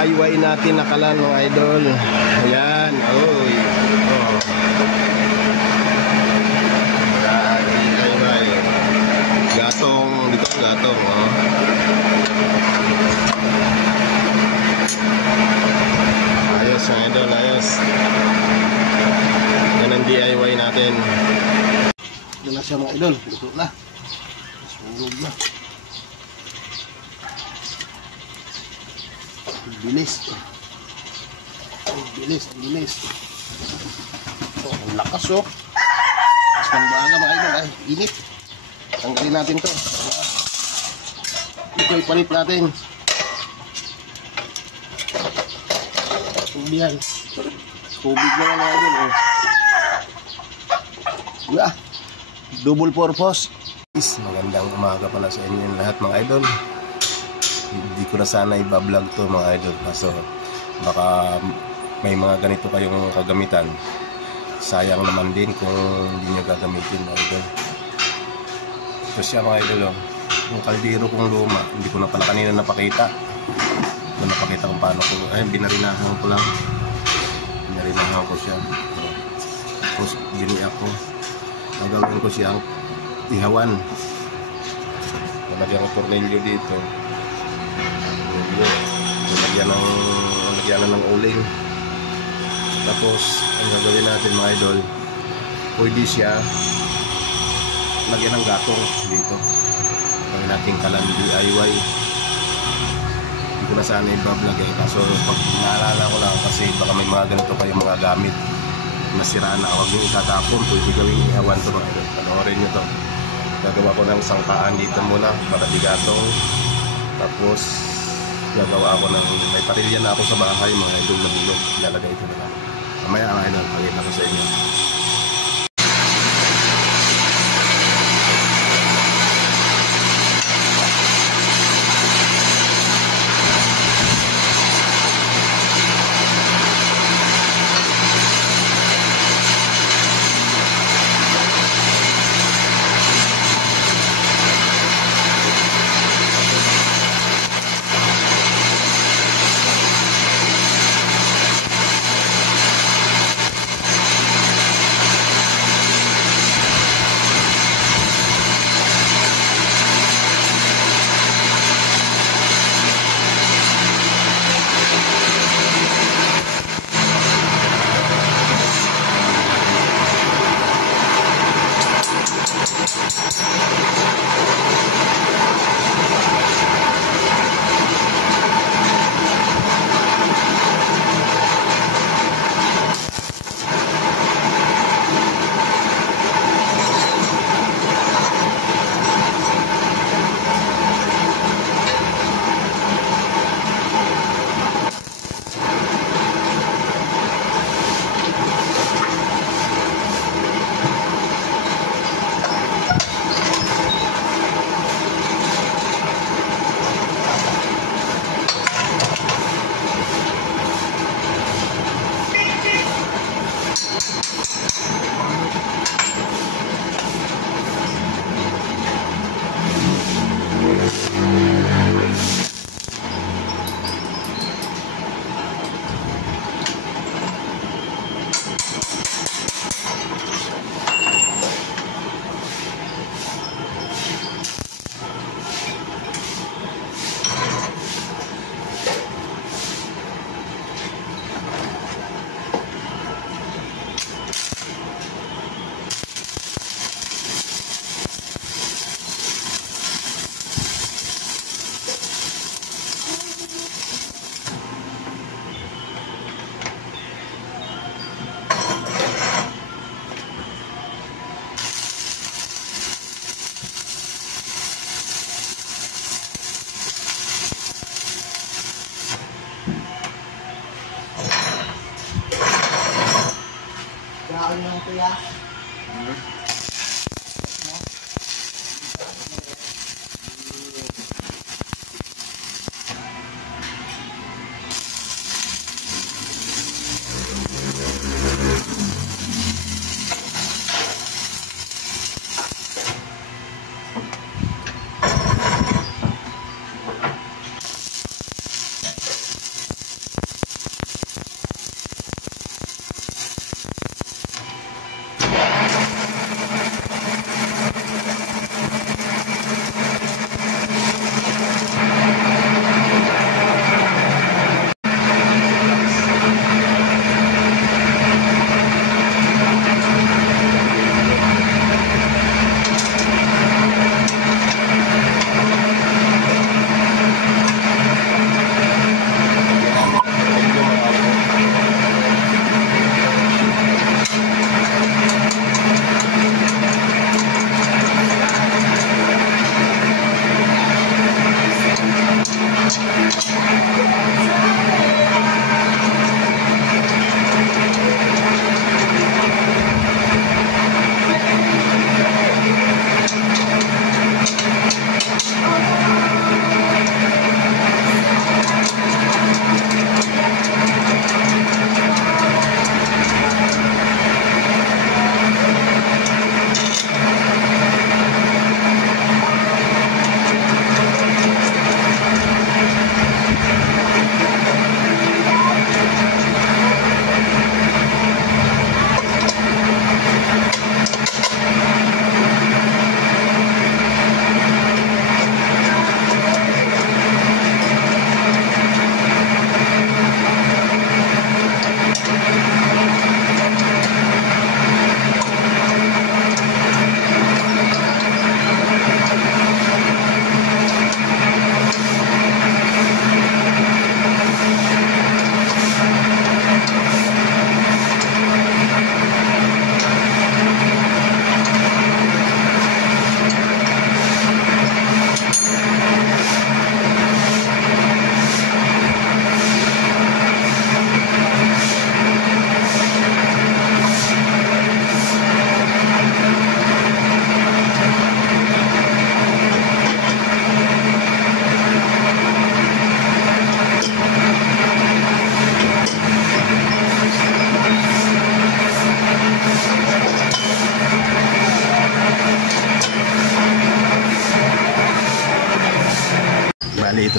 DIY natin na kalan mga idol. Ayan, oy. Oh. DIY. Gatong, dito gatong, oh. Ayos mga idol, ayos. Yan ang DIY natin. Ito na siya mga idol, luto na. Surog na. Bilis. Bilis, bilis. Oh, ang lakas oh. Isang baga mga idol, ay init. Tanggalin natin to. Ito ipalit natin. Tubihan. Tubig na mga idol oh. Yeah. Double purpose. Magandang umaga pala sa inyo lahat mga idol. Hindi ko na sana iba-vlog to mga idol, kaso baka may mga ganito kayong kagamitan, sayang naman din kung hindi nyo gagamitin mga idol. Ito siya mga idol oh. Yung kaldero kong luma, hindi ko na pala kanina napakita. Hindi ko napakita kung paano ko, ay binarinahan ko lang. Binarinahan ko siya. Tapos giniyak ko. Ang gawin ko siyang ihawan. Nalagyan ko tornilyo dito. Lagyan ng uling. Tapos ang gagawin natin mga idol, pwede siya lagyan ng gatong dito. Gawin natin kalan DIY. Hindi ko na sana i-vlog eh, kaso pag naalala ko lang kasi baka may mga ganito kayong mga gamit nasira na, huwag nyo itatapon, pwede gawin ihawan to mga idol. Panoorin nyo to. Gagawa ko ng sangkaan dito muna para di gatong. Tapos gagawa ako ng, may parilya na ako sa bahay mga idol na bilog, ilalagay ito na lang. Mamaya mga idol, pakita ko sa inyo. Grabe naman kuya.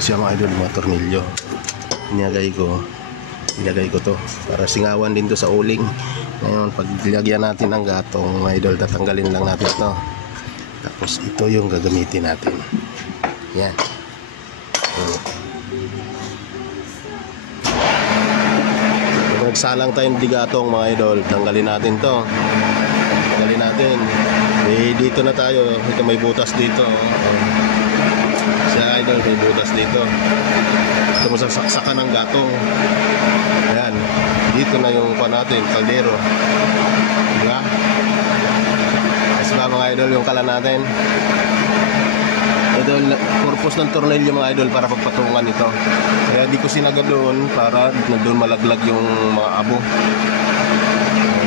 siya mga idol, mga tornilyo. Ilagay ko to para singawan din to sa uling. Ngayon pag lagyan natin ng gatong mga idol, tatanggalin lang natin to. Tapos ito yung gagamitin natin. Yan. Nagsalang tayong bigatong mga idol, tanggalin natin to. Tanggalin natin. Dito na tayo. Ito may butas dito. Siya idol, may butas dito. Ito masasaksakan ng gatong. Ayan. Dito na yung pa natin, kaldero. Diba? Kasi ba mga idol yung kala natin? Ito, purpose ng tornilyo mga idol para pagpatungan ito. Kaya di ko sinagad doon para doon malaglag yung mga abo.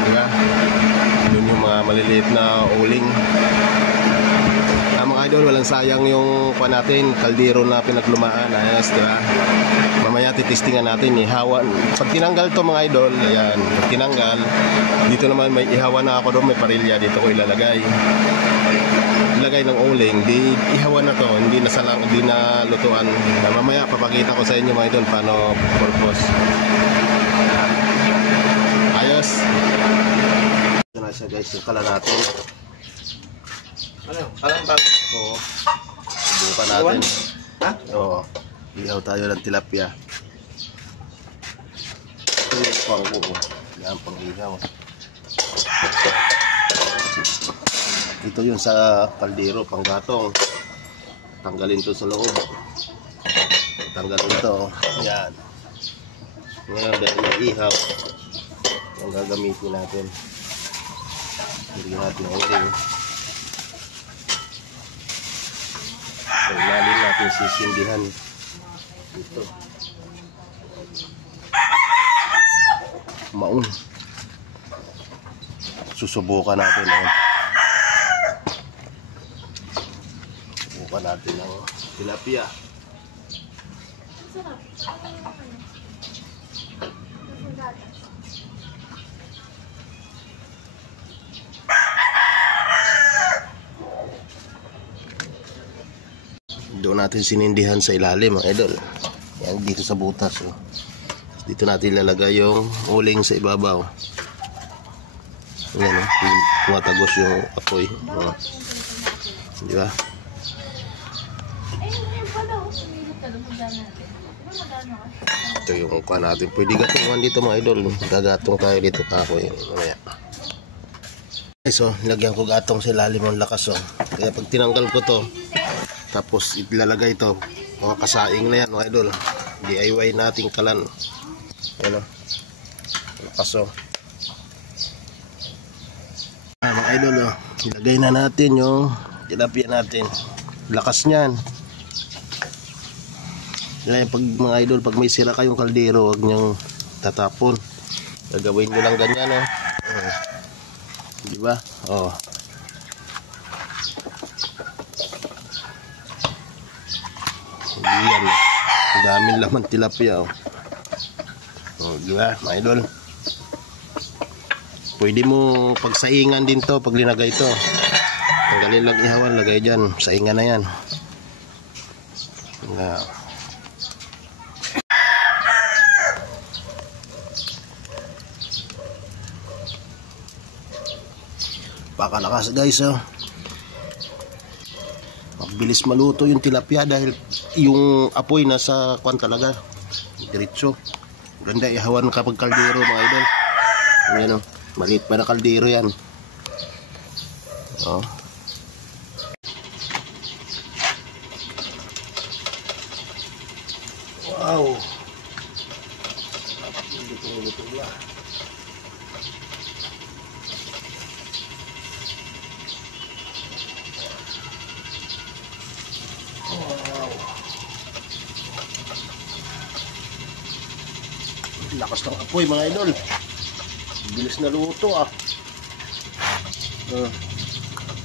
Diba? Doon yung mga maliliit na uling. Mga idol, walang sayang yung pa natin, kaldero na pinaglumaan. Ayos, diba? Mamaya titistingan natin, ihawan. Pag tinanggal to mga idol, ayan, pag tinanggal, dito naman may ihawan na ako doon, may parilya, dito ko ilalagay. Ilagay ng uling, di ihawan na to, hindi na salang, hindi na lutuan. Mamaya papakita ko sa inyo mga idol paano purpose. Ayos. Ito na siya guys, yung kala natin. Ano? Kalang bag? Oo. Subukan natin. Ha? Oo. Ihaw tayo ng tilapia. Ito yung pang buo. Yan, pang ihaw. Ito yun sa kaldero, pang gatong. Tanggalin to sa loob. Tanggalin to. Yan. Ngayon dahil may ihaw, ang gagamitin natin. Hindi natin uling. So, ilalim natin sisindihan ito. Maun. Susubukan natin ang tilapia. Doon natin sinindihan sa ilalim mga idol. Yan dito sa butas. Oh. Dito natin ilalagay yung uling sa ibabaw. Yan oh. Tumatagos yung apoy. Oh. Di ba? Ito yung kuha natin. Pwede gatungan dito mga idol. Gagatong tayo dito kahoy. Mamaya. So, lagyan ko gatong sa ilalim ng lakas. Oh. Kaya pag tinanggal ko to, tapos ilalagay ito, mga kasaing na yan mga idol. DIY nating kalan. Ayan o. Lakas o. Mga idol o. Ilagay na natin yung tilapia natin. Lakas nyan. Kaya pag mga idol, pag may sira kayong kaldero, huwag nyong tatapon. Gagawin nyo lang ganyan o. Diba? O. Yan. Daming laman tilapia oh. Oh, diba, mga idol? Pwede mo pagsaingan din to pag linagay to. Tanggalin lang ihawan, lagay dyan. Saingan na yan. Pakalakas guys oh. Mabilis maluto yung tilapia dahil yung apoy nasa kwan talaga diretso. Ganda ihawan kapag kaldero mga idol. Ayan o, maliit pa na kaldero yan. Oh. Wow. Luto na. Lakas ng apoy mga idol. Bilis na luto ah.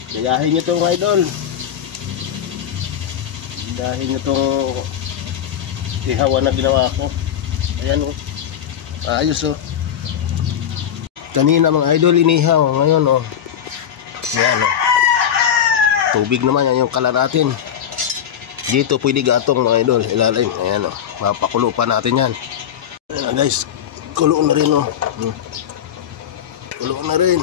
Gayahin nyo ito mga idol. Gayahin nyo itong ihawan na ginawa ko. Ayan o. Ayos o. Kanina mga idol inihaw. Ngayon o. Ayan o. Tubig naman yan yung kala natin. Dito pwede gatong mga idol, ilalim. Ayan o, mapakulo pa natin yan. Ayan na guys, kulo na rin o. Kulo na rin.